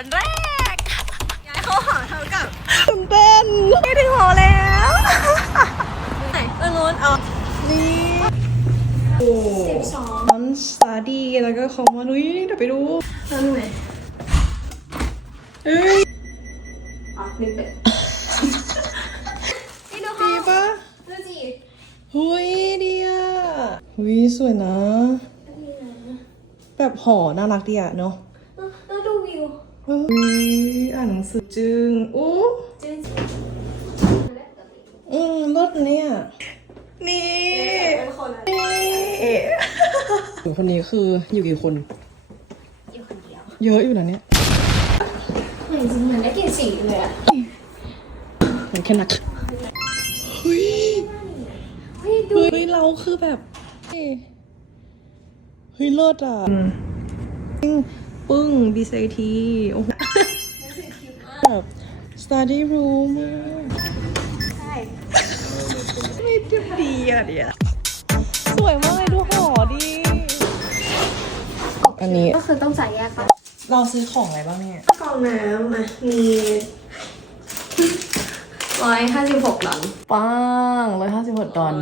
วันแรกย้ายเข้าหอเท่ากับตื่นเต้นไม่ถึงหอแล้วไหนเออนู้นเอานี่โอ้สิบสองนอนสตาร์ดี้แล้วก็คอมมอนอุ้ยเดี๋ยวไปดูนั่นไงเอ้ยอ๋อนึกเป็นนี่ดูห้อดีงปะดูสิหุยดีอะหุยสวยนะ แบบหอน่ารักดีอะเนาะแล้วดู วิวเฮ้ยอ่านหนังสือจึงอู้จริงอืมรถเนี่ย นี่เป็นคนละนี่คนนี้คืออยู่กี่คนอยู่คนเดียวเยอะอยู่นะเนี่ยเหมือนจริงเหมือนได้กลิ่นสีเลยอะเหมือนแค่นักเฮ้ยเฮ้ยดูเฮ้ยเราคือแบบเฮ้ยเฮ้ยเลิศอะ ปึ้ง BCT โอ้โหแบบ study room อะใช่ไม่เทียบดีอะเดียสวยมากเลยดูหอดี อันนี้ ก็คือต้องจ่ายแยกปะเราซื้อของอะไรบ้างเนี่ย กล่องน้ำอะมีร้อยห้าสิบหกหลัง ปังร้อยห้าสิบหกดอล